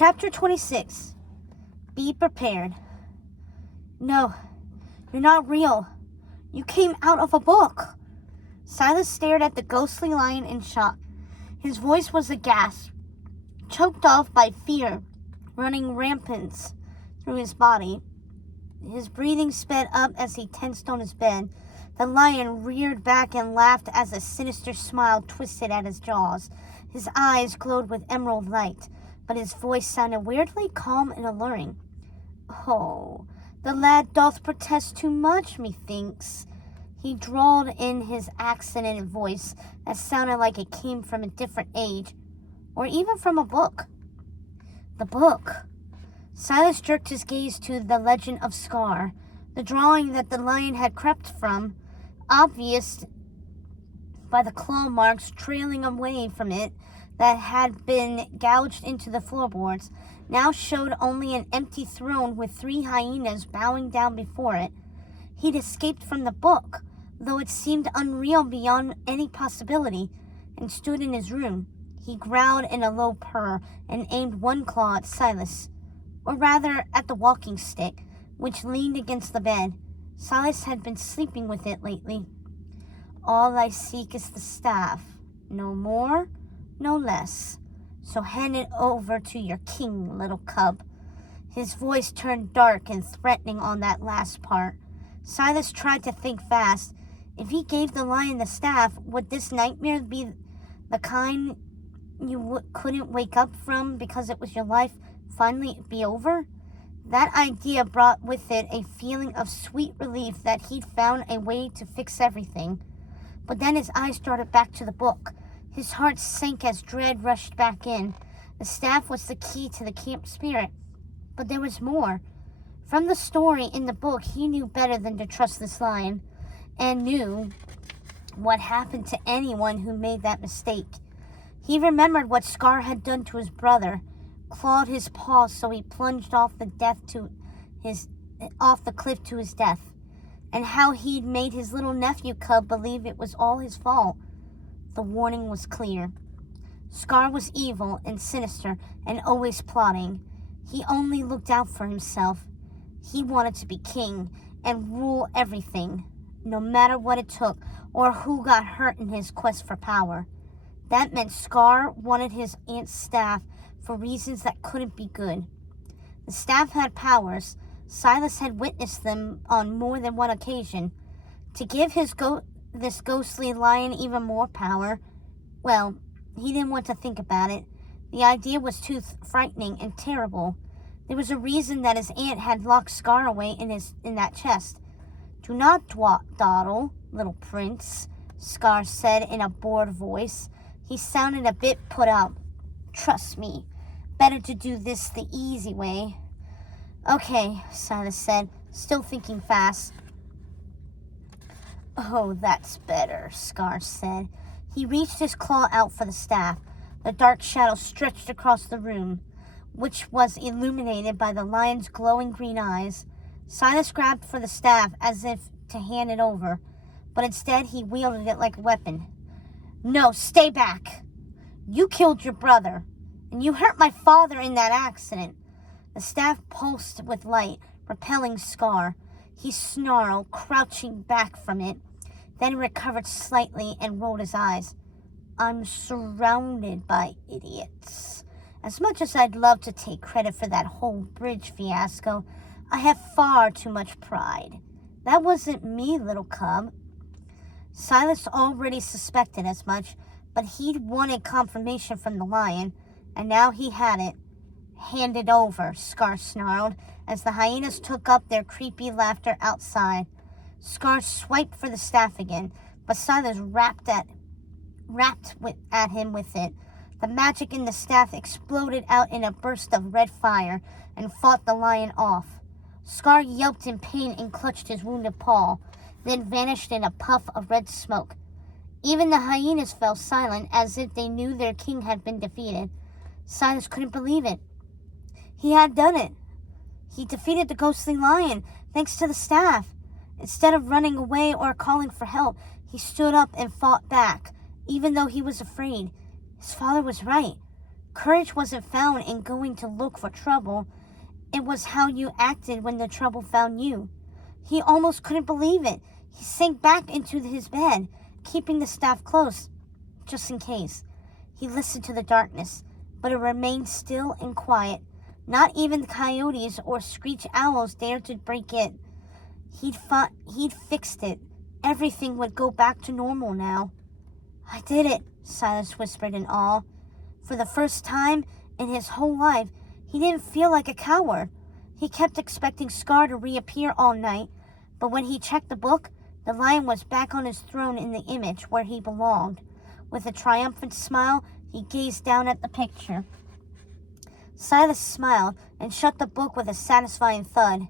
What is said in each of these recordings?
Chapter 26. Be prepared. No, you're not real. You came out of a book. Silas stared at the ghostly lion in shock. His voice was a gasp, choked off by fear running rampant through his body. His breathing sped up as he tensed on his bed. The lion reared back and laughed as a sinister smile twisted at his jaws. His eyes glowed with emerald light, but his voice sounded weirdly calm and alluring. Oh, the lad doth protest too much, methinks. He drawled in his accented voice that sounded like it came from a different age, or even from a book. The book. Silas jerked his gaze to the legend of Scar, the drawing that the lion had crept from, obvious by the claw marks trailing away from it that had been gouged into the floorboards, now showed only an empty throne with 3 hyenas bowing down before it. He'd escaped from the book, though it seemed unreal beyond any possibility, and stood in his room. He growled in a low purr and aimed one claw at Silas, or rather at the walking stick, which leaned against the bed. Silas had been sleeping with it lately. All I seek is the staff, no more, no less. So hand it over to your king, little cub. His voice turned dark and threatening on that last part. Silas tried to think fast. If he gave the lion the staff, would this nightmare be the kind you couldn't wake up from because it was your life finally be over? That idea brought with it a feeling of sweet relief that he'd found a way to fix everything. But then his eyes darted back to the book. His heart sank as dread rushed back in. The staff was the key to the camp spirit. But there was more. From the story in the book, he knew better than to trust this lion, and knew what happened to anyone who made that mistake. He remembered what Scar had done to his brother, clawed his paws so he plunged off the cliff to his death, and how he'd made his little nephew cub believe it was all his fault. The warning was clear. Scar was evil and sinister and always plotting. He only looked out for himself. He wanted to be king and rule everything, no matter what it took or who got hurt in his quest for power. That meant Scar wanted his aunt's staff for reasons that couldn't be good. The staff had powers. Silas had witnessed them on more than one occasion. To give this ghostly lion even more power, well, he didn't want to think about it. The idea was too frightening and terrible. There was a reason that his aunt had locked Scar away in that chest. Do not dawdle, little prince, Scar said in a bored voice. He sounded a bit put out. Trust me, better to do this the easy way. Okay, Silas said, still thinking fast. Oh, that's better, Scar said. He reached his claw out for the staff. The dark shadow stretched across the room, which was illuminated by the lion's glowing green eyes. Silas grabbed for the staff as if to hand it over, but instead he wielded it like a weapon. No, stay back. You killed your brother, and you hurt my father in that accident. The staff pulsed with light, repelling Scar. He snarled, crouching back from it, then recovered slightly and rolled his eyes. I'm surrounded by idiots. As much as I'd love to take credit for that whole bridge fiasco, I have far too much pride. That wasn't me, little cub. Silas already suspected as much, but he'd wanted confirmation from the lion, and now he had it. Hand it over, Scar snarled, as the hyenas took up their creepy laughter outside. Scar swiped for the staff again, but Silas rapped at him with it. The magic in the staff exploded out in a burst of red fire and fought the lion off. Scar yelped in pain and clutched his wounded paw, then vanished in a puff of red smoke. Even the hyenas fell silent, as if they knew their king had been defeated. Silas couldn't believe it. He had done it. He defeated the ghostly lion, thanks to the staff. Instead of running away or calling for help, he stood up and fought back, even though he was afraid. His father was right. Courage wasn't found in going to look for trouble. It was how you acted when the trouble found you. He almost couldn't believe it. He sank back into his bed, keeping the staff close, just in case. He listened to the darkness, but it remained still and quiet. Not even the coyotes or screech owls dared to break it. He'd fixed it. Everything would go back to normal now. I did it, Silas whispered in awe. For the first time in his whole life, he didn't feel like a coward. He kept expecting Scar to reappear all night, but when he checked the book, the lion was back on his throne in the image where he belonged. With a triumphant smile, he gazed down at the picture. Silas smiled and shut the book with a satisfying thud.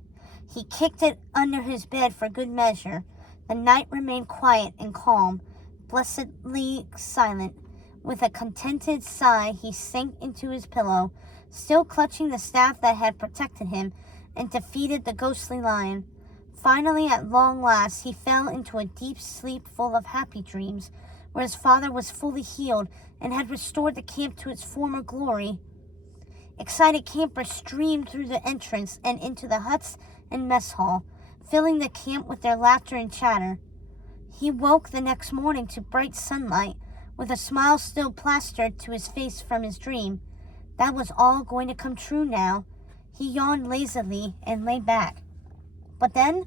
He kicked it under his bed for good measure. The night remained quiet and calm, blessedly silent. With a contented sigh, he sank into his pillow, still clutching the staff that had protected him and defeated the ghostly lion. Finally, at long last, he fell into a deep sleep full of happy dreams, where his father was fully healed and had restored the camp to its former glory. Excited campers streamed through the entrance and into the huts and mess hall, filling the camp with their laughter and chatter. He woke the next morning to bright sunlight, with a smile still plastered to his face from his dream. That was all going to come true now. He yawned lazily and lay back. But then,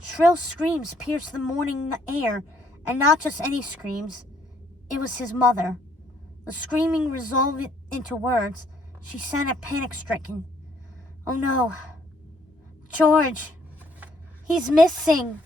shrill screams pierced the morning air, and not just any screams. It was his mother. The screaming resolved into words. She sounded panic-stricken. Oh no. George. He's missing.